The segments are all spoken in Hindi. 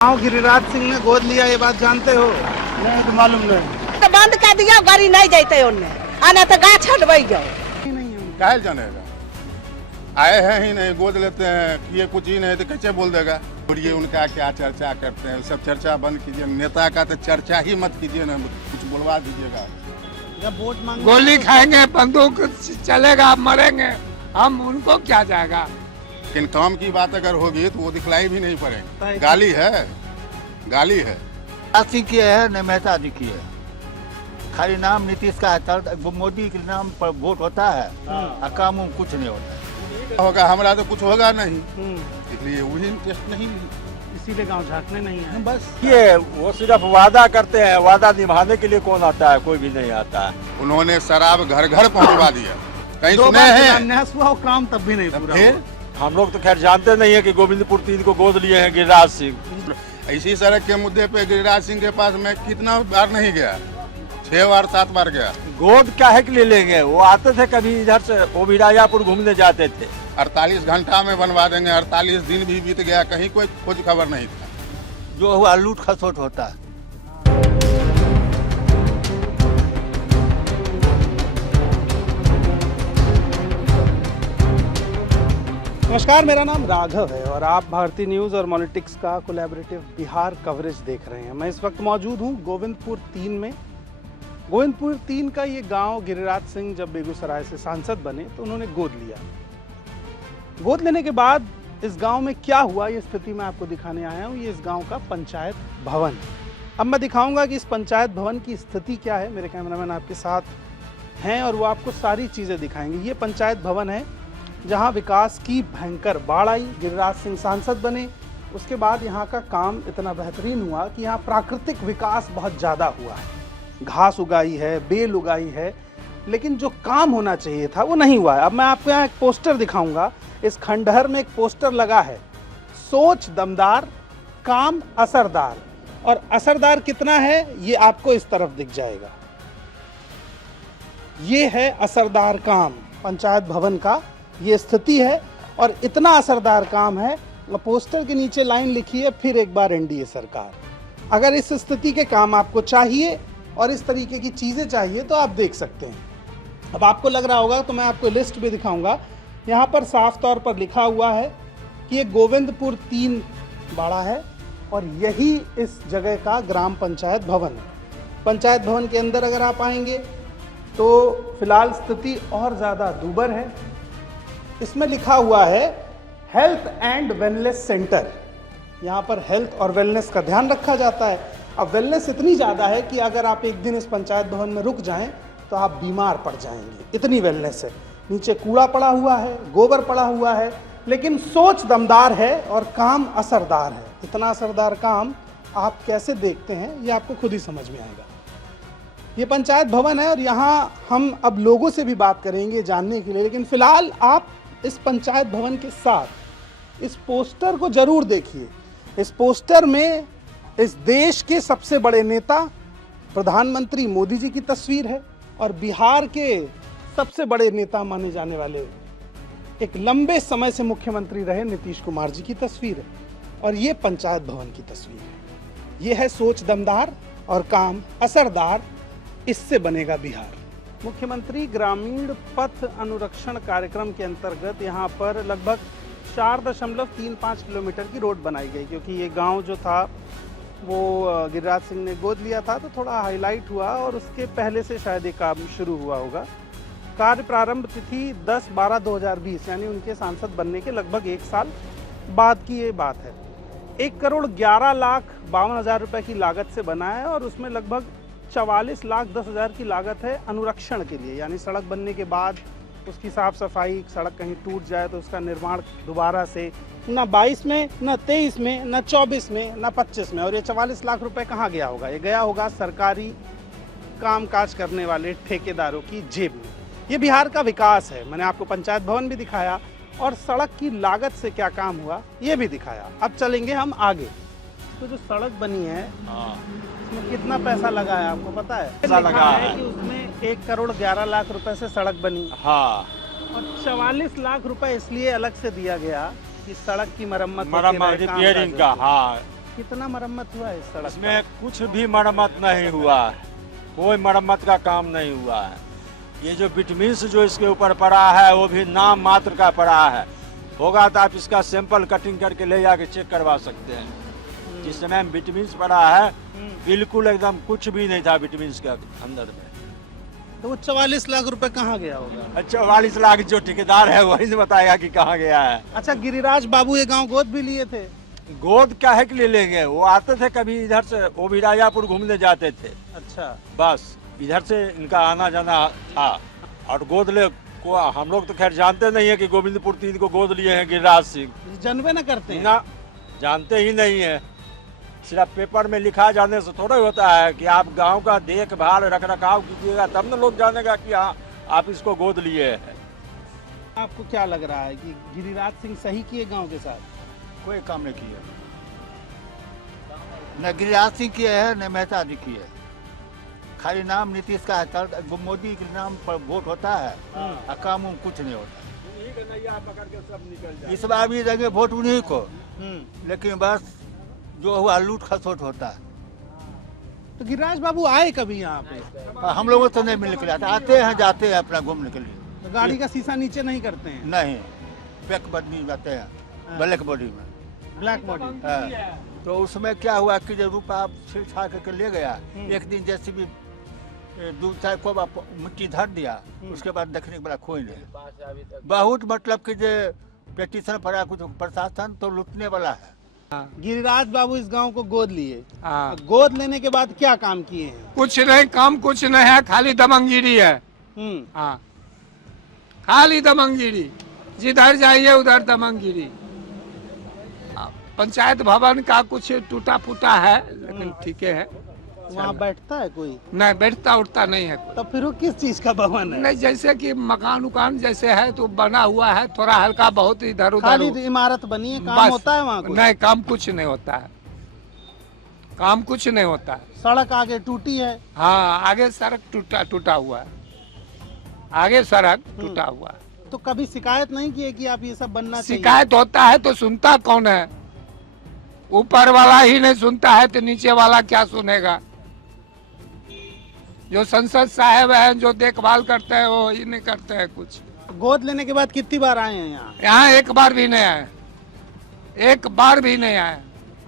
गिरिराज सिंह ने गोद लिया, ये बात जानते हो? नहीं तो मालूम नहीं। तो बंद कर दिया, गाड़ी नहीं जाते उनने आना तो गाछ हटवाई जाओ। काहे जानेगा, आए हैं ही नहीं, गोद लेते हैं, ये कुछ ही नहीं तो कैसे बोल देगा। और ये उनका क्या चर्चा करते हैं, सब चर्चा बंद कीजिए। नेता का तो चर्चा ही मत कीजिए ना, कुछ बोलवा दीजिएगा। वोट मांग गोली खाएंगे, बंदूक चलेगा, मरेंगे, हम उनको क्या जाएगा। लेकिन काम की बात अगर होगी तो वो दिखलाई भी नहीं पड़ेगी। गाली है, गाली है। सिंह की है न मेहता जी की है, खाली नाम नीतीश का है, मोदी के नाम पर वोट होता है और काम कुछ नहीं होता होगा, हमारा तो कुछ होगा नहीं, इसलिए वही इंटरेस्ट नहीं, इसीलिए गांव झांकने नहीं है। बस ये वो सिर्फ वादा करते हैं, वादा निभाने के लिए कौन आता है, कोई भी नहीं आता है। उन्होंने शराब घर घर पहुंचवा दिया, कहीं दो सुने बार हैं? शिलान्यास हुआ, वो काम तब भी नहीं पूरा फिर हुआ। हम लोग तो खैर जानते नहीं है कि गोविंदपुर 3 को गोद लिए हैं गिरिराज सिंह। इसी सड़क के मुद्दे पे गिरिराज सिंह के पास मैं कितना बार नहीं गया, 6 बार 7 बार गया। गोद काहे के लिए लेंगे, वो आते थे कभी इधर से, वो भी राजापुर घूमने जाते थे। 48 घंटा में बनवा देंगे, 48 दिन भी बीत गया, कहीं कोई खोज खबर नहीं था। जो हुआ लूट खसोट होता है। नमस्कार, मेरा नाम राघव है और आप भारतीय न्यूज़ और पॉलिटिक्स का कोलैबोरेटिव बिहार कवरेज देख रहे हैं। मैं इस वक्त मौजूद हूं गोविंदपुर 3 में। गोविंदपुर 3 का ये गांव गिरिराज सिंह जब बेगूसराय से सांसद बने तो उन्होंने गोद लिया। गोद लेने के बाद इस गांव में क्या हुआ, ये स्थिति मैं आपको दिखाने आया हूँ। ये इस गांव का पंचायत भवन। अब मैं दिखाऊंगा कि इस पंचायत भवन की स्थिति क्या है। मेरे कैमरामैन आपके साथ हैं और वो आपको सारी चीज़ें दिखाएंगे। ये पंचायत भवन है जहां विकास की भयंकर बाढ़ आई, गिरिराज सिंह सांसद बने, उसके बाद यहाँ का काम इतना बेहतरीन हुआ कि यहाँ प्राकृतिक विकास बहुत ज़्यादा हुआ है। घास उगाई है, बेल उगाई है, लेकिन जो काम होना चाहिए था वो नहीं हुआ है। अब मैं आपको यहाँ एक पोस्टर दिखाऊंगा। इस खंडहर में एक पोस्टर लगा है, सोच दमदार, काम असरदार। और असरदार कितना है ये आपको इस तरफ दिख जाएगा। ये है असरदार काम, पंचायत भवन का ये स्थिति है और इतना असरदार काम है। पोस्टर के नीचे लाइन लिखी है, फिर एक बार एनडीए सरकार। अगर इस स्थिति के काम आपको चाहिए और इस तरीके की चीज़ें चाहिए तो आप देख सकते हैं। अब आपको लग रहा होगा तो मैं आपको लिस्ट भी दिखाऊंगा। यहाँ पर साफ तौर पर लिखा हुआ है कि ये गोविंदपुर 3 बाड़ा है और यही इस जगह का ग्राम पंचायत भवन है। पंचायत भवन के अंदर अगर आप आएंगे तो फिलहाल स्थिति और ज़्यादा दूभर है। इसमें लिखा हुआ है हेल्थ एंड वेलनेस सेंटर। यहाँ पर हेल्थ और वेलनेस का ध्यान रखा जाता है। अब वेलनेस इतनी ज़्यादा है कि अगर आप एक दिन इस पंचायत भवन में रुक जाएं तो आप बीमार पड़ जाएंगे, इतनी वेलनेस है। नीचे कूड़ा पड़ा हुआ है, गोबर पड़ा हुआ है, लेकिन सोच दमदार है और काम असरदार है। इतना असरदार काम आप कैसे देखते हैं ये आपको खुद ही समझ में आएगा। ये पंचायत भवन है और यहाँ हम अब लोगों से भी बात करेंगे जानने के लिए, लेकिन फिलहाल आप इस पंचायत भवन के साथ इस पोस्टर को जरूर देखिए। इस पोस्टर में इस देश के सबसे बड़े नेता प्रधानमंत्री मोदी जी की तस्वीर है और बिहार के सबसे बड़े नेता माने जाने वाले एक लंबे समय से मुख्यमंत्री रहे नीतीश कुमार जी की तस्वीर है और ये पंचायत भवन की तस्वीर है। ये है सोच दमदार और काम असरदार, इससे बनेगा बिहार। मुख्यमंत्री ग्रामीण पथ अनुरक्षण कार्यक्रम के अंतर्गत यहाँ पर लगभग 4.35 किलोमीटर की रोड बनाई गई, क्योंकि ये गांव जो था वो गिरिराज सिंह ने गोद लिया था तो थोड़ा हाईलाइट हुआ और उसके पहले से शायद ये काम शुरू हुआ होगा। कार्य प्रारंभ तिथि 10/12/2020 यानी उनके सांसद बनने के लगभग 1 साल बाद की ये बात है। 1,11,52,000 रुपये की लागत से बना है और उसमें लगभग 44,10,000 की लागत है अनुरक्षण के लिए, यानी सड़क बनने के बाद उसकी साफ सफाई, सड़क कहीं टूट जाए तो उसका निर्माण दोबारा से, ना 22 में, ना 23 में, ना 24 में, ना 25 में। और ये 44 लाख रुपए कहाँ गया होगा? ये गया होगा सरकारी कामकाज करने वाले ठेकेदारों की जेब में। ये बिहार का विकास है। मैंने आपको पंचायत भवन भी दिखाया और सड़क की लागत से क्या काम हुआ ये भी दिखाया। अब चलेंगे हम आगे। तो जो सड़क बनी है उसमें कितना पैसा लगा है आपको पता है? पैसा लगा है कि उसमें 1,11,00,000 रुपए से सड़क बनी। हाँ, और 44 लाख रुपए इसलिए अलग से दिया गया कि सड़क की मरम्मत रिपेयरिंग का। हाँ, कितना मरम्मत हुआ है इस सड़क इसमें कुछ भी मरम्मत नहीं हुआ है, कोई मरम्मत का काम नहीं हुआ है। ये जो विटामिन्स जो इसके ऊपर पड़ा है वो भी नाम मात्र का पड़ा है। होगा तो आप इसका सैंपल कटिंग करके ले जाके चेक करवा सकते हैं। जिस समय विटामिन्स पड़ा है बिल्कुल एकदम कुछ भी नहीं था विटामिन्स के अंदर में। तो वो 44 लाख रुपए कहाँ गया होगा? 44 लाख जो ठेकेदार है वही ने बताएगा कि कहाँ गया है। अच्छा, गिरिराज बाबू ये गांव गोद भी लिए थे? गोद काहे के लिए लेंगे, वो आते थे कभी इधर से, वो भी राजापुर घूमने जाते थे। अच्छा, बस इधर से इनका आना जाना था। और गोद ले को हम लोग तो खैर जानते नहीं है कि गोविंदपुर 3 को गोद लिए हैं गिरिराज सिंह, जानबे न करते हैं ना, जानते ही नहीं है। सिर्फ पेपर में लिखा जाने से थोड़ा होता है कि आप गांव का देखभाल रख रखाव कीजिएगा तब न लोग जानेगा कि हाँ आप इसको गोद लिए हैं। आपको क्या लग रहा है कि गिरिराज सिंह सही किए गांव के साथ? कोई काम नहीं किया, न गिरिराज सिंह किए है न मेहता जी किए। खाली नाम नीतीश का है, मोदी के नाम पर वोट होता है और काम उम कुछ नहीं होता। इस बार भी देंगे वोट उन्हीं को, लेकिन बस जो हुआ लूट खसोट होता है। तो गिरिराज बाबू आए कभी यहाँ पे? हम लोगों से नहीं मिलने के लिए आते हैं, जाते हैं अपना घूमने के लिए। तो गाड़ी का शीशा नीचे नहीं करते हैं? नहीं, पैक बदनी जाते हैं ब्लैक बॉडी में। Black body? हाँ। तो उसमें क्या हुआ कि जब रूपा छेड़ छाड़ करके ले गया, एक दिन जैसे भी 2-4 को मिट्टी धर दिया, उसके बाद देखने के बाद कोई नहीं। बहुत मतलब कि जो पेटिशन पड़ा कुछ प्रशासन तो लूटने वाला है। गिरिराज बाबू इस गांव को गोद लिए, हाँ। गोद लेने के बाद क्या काम किए हैं? कुछ नहीं, काम कुछ नहीं है, खाली दमंगिरी है। हाँ, खाली दमंगिरी, जिधर जाइए उधर दमंगिरी। पंचायत भवन का कुछ टूटा फूटा है लेकिन ठीक है। वहाँ बैठता है कोई? नहीं, बैठता उठता नहीं है कोई। तो फिर वो किस चीज का भवन है? नहीं, जैसे कि मकान उकान जैसे है तो बना हुआ है, थोड़ा हल्का बहुत इधर उधर। खाली इमारत बनी है, काम बस। होता है वहाँ? नहीं, काम कुछ नहीं होता है, काम कुछ नहीं होता है। सड़क आगे टूटी है? हाँ, आगे सड़क टूटा हुआ है, आगे सड़क टूटा हुआ है। तो कभी शिकायत नहीं की है कि आप ये सब बनना चाहिए? शिकायत होता है तो सुनता कौन है? ऊपर वाला ही नहीं सुनता है तो नीचे वाला क्या सुनेगा? जो संसद साहब हैं जो देखभाल करते हैं वो ही नहीं करते हैं कुछ। गोद लेने के बाद कितनी बार आए हैं यहाँ? यहाँ एक बार भी नहीं आए, एक बार भी नहीं आए।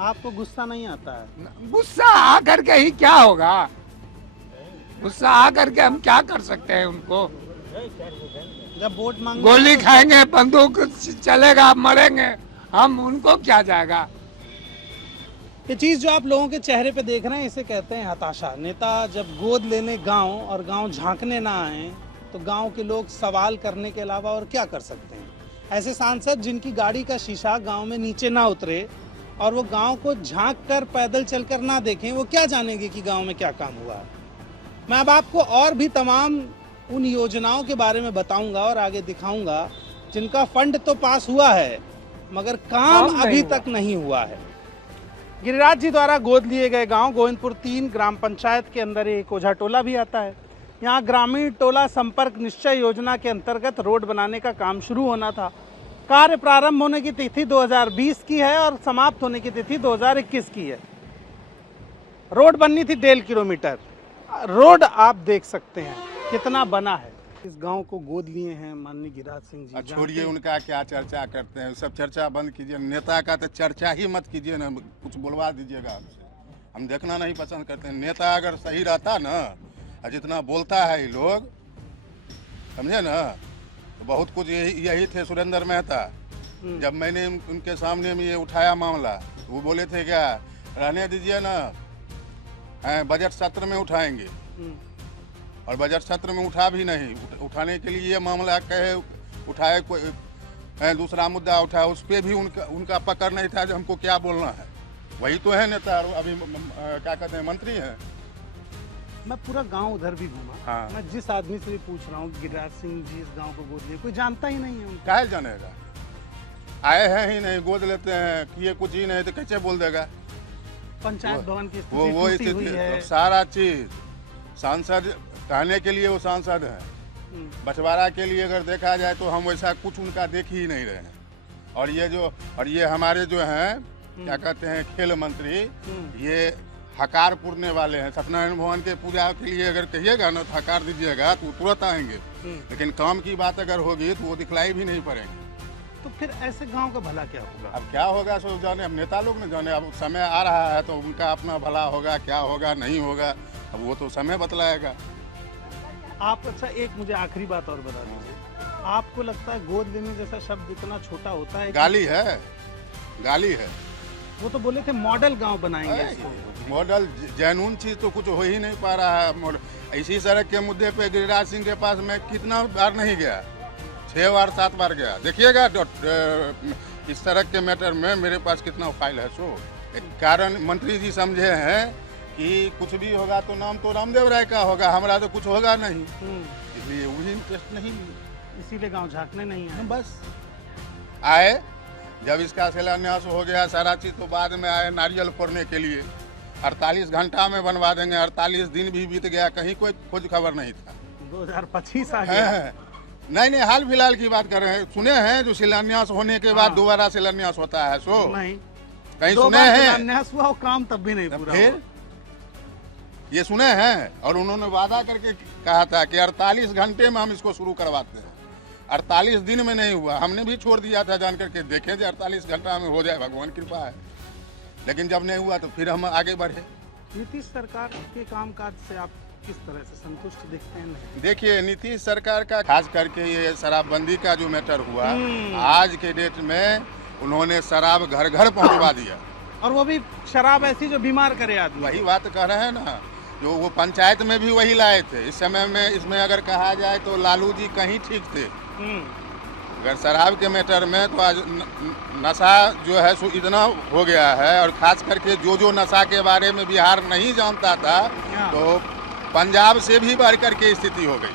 आपको गुस्सा नहीं आता है? गुस्सा आ करके ही क्या होगा? गुस्सा आ करके हम क्या कर सकते हैं उनको? जब वोट मांगे गोली खाएंगे, बंदूक चलेगा, मरेंगे, हम उनको क्या जाएगा? ये चीज जो आप लोगों के चेहरे पे देख रहे हैं इसे कहते हैं हताशा। नेता जब गोद लेने गांव और गांव झांकने ना आए तो गांव के लोग सवाल करने के अलावा और क्या कर सकते हैं? ऐसे सांसद जिनकी गाड़ी का शीशा गांव में नीचे ना उतरे और वो गांव को झांक कर पैदल चलकर ना देखें, वो क्या जानेंगे कि गांव में क्या काम हुआ? मैं अब आपको और भी तमाम उन योजनाओं के बारे में बताऊंगा और आगे दिखाऊंगा जिनका फंड तो पास हुआ है मगर काम अभी तक नहीं हुआ है। गिरिराज जी द्वारा गोद लिए गए गांव गोविंदपुर 3 ग्राम पंचायत के अंदर एक ओझा टोला भी आता है। यहाँ ग्रामीण टोला संपर्क निश्चय योजना के अंतर्गत रोड बनाने का काम शुरू होना था। कार्य प्रारंभ होने की तिथि 2020 की है और समाप्त होने की तिथि 2021 की है। रोड बननी थी 1.5 किलोमीटर। रोड आप देख सकते हैं कितना बना है। इस गांव को गोद लिए हैं माननीय गिरिराज सिंह जी। छोड़िए उनका क्या चर्चा करते हैं, सब चर्चा बंद कीजिए। नेता का तो चर्चा ही मत कीजिए ना, कुछ बुलवा दीजिएगा हमसे, हम देखना नहीं पसंद करते हैं। नेता अगर सही रहता ना, जितना बोलता है ये लोग, समझे ना, तो बहुत कुछ यही थे सुरेंद्र मेहता। जब मैंने उनके सामने में ये उठाया मामला, वो बोले थे क्या रहने दीजिए ना, बजट सत्र में उठाएंगे, और बजट सत्र में उठा भी नहीं। उठाने के लिए ये मामला कहे उठाए, कोई दूसरा मुद्दा उठाया, उस पर भी उनका पकड़ नहीं था जो हमको क्या बोलना है। वही तो है नेता, अभी क्या कहते हैं, मंत्री हैं। मैं पूरा गांव उधर भी घूमा। हाँ। मैं जिस आदमी से भी पूछ रहा हूँ गिरिराज सिंह जी इस गांव को गोद लिए, कोई जानता ही नहीं है उनको। काहे जानेगा? आए हैं ही नहीं, गोद लेते हैं, किए कुछ ही नहीं तो कैसे बोल देगा? पंचायत भवन की वो स्थिति स्थिति हुई है। तो सारा चीज सांसद कहने के लिए वो सांसद है, बंटवारा के लिए अगर देखा जाए तो हम वैसा कुछ उनका देख ही नहीं रहे हैं। और ये हमारे जो हैं क्या कहते हैं खेल मंत्री, ये हकार पुरने वाले हैं। सत्यनारायण भवन के पूजा के लिए अगर कहिएगा ना तो हकार दीजिएगा तो तुरंत आएंगे, लेकिन काम की बात अगर होगी तो वो दिखलाई भी नहीं पड़ेंगे। तो फिर ऐसे गांव का भला क्या होगा? अब क्या होगा सो जाने, अब नेता लोग न जाने। अब समय आ रहा है तो उनका अपना भला होगा, क्या होगा नहीं होगा, अब वो तो समय बतलाएगा। आप अच्छा एक मुझे आखिरी बात और बता दीजिए, आपको लगता है गोद लेने जैसा शब्द इतना छोटा होता है? गाली है, गाली है। वो तो बोले थे मॉडल गांव बनाएंगे इसको। मॉडल जैनून चीज तो कुछ हो ही नहीं पा रहा है। इसी सड़क के मुद्दे पे गिरिराज सिंह के पास मैं कितना बार नहीं गया, 6 बार 7 बार गया। देखिएगा इस सड़क के मैटर में मेरे पास कितना फाइल है। सो एक कारण मंत्री जी समझे हैं कि कुछ भी होगा तो नाम तो रामदेव राय का होगा, हमारा तो कुछ होगा नहीं, इसलिए वही इंटरेस्ट नहीं, इसीलिए गांव झांकने नहीं है। बस आए जब इसका शिलान्यास हो गया सारा चीज तो बाद में आए नारियल फोड़ने के लिए। 48 घंटा में बनवा देंगे, 48 दिन भी बीत गया, कहीं कोई खोज खबर नहीं था। 2025 आ गया। नहीं, हाल फिलहाल की बात कर रहे हैं। सुने हैं जो शिलान्यास होने के बाद दोबारा शिलान्यास होता है, सो नहीं कहीं सुने हैं? शिलान्यास हुआ, काम तब भी नहीं पूरा हुआ। फिर ये सुने हैं, और उन्होंने वादा करके कहा था कि 48 घंटे में हम इसको शुरू करवाते हैं। 48 दिन में नहीं हुआ, हमने भी छोड़ दिया था जान करके, देखें जो 48 घंटा में हो जाए, भगवान कृपा है। लेकिन जब नहीं हुआ तो फिर हम आगे बढ़े। नीतीश सरकार के कामकाज से आप किस तरह से संतुष्ट दिखते हैं? देखिए नीतीश सरकार का खास करके ये शराबबंदी का जो मैटर हुआ, आज के डेट में उन्होंने शराब घर घर पहुंचवा दिया। और वो भी शराब ऐसी जो बीमार करे आदमी। वही बात कह रहे हैं ना, जो वो पंचायत में भी वही लाए थे। इस समय में इसमें अगर कहा जाए तो लालू जी कहीं ठीक थे। अगर शराब के मैटर में तो आज नशा जो है सो इतना हो गया है, और खास करके जो नशा के बारे में बिहार नहीं जानता था तो पंजाब से भी बढ़ करके स्थिति हो गई।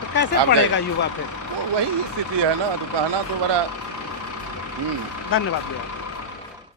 तो कैसे पढ़ेगा युवा फिर? वही स्थिति है ना, तो कहना तो बड़ा। धन्यवाद भैया।